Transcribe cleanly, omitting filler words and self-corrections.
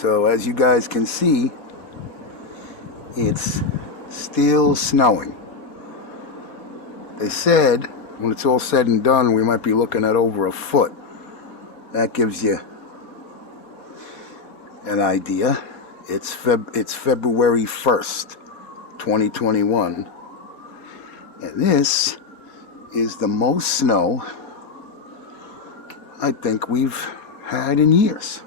So as you guys can see, it's still snowing. They said when it's all said and done, we might be looking at over a foot. That gives you an idea. It's February 1st, 2021. And this is the most snow I think we've had in years.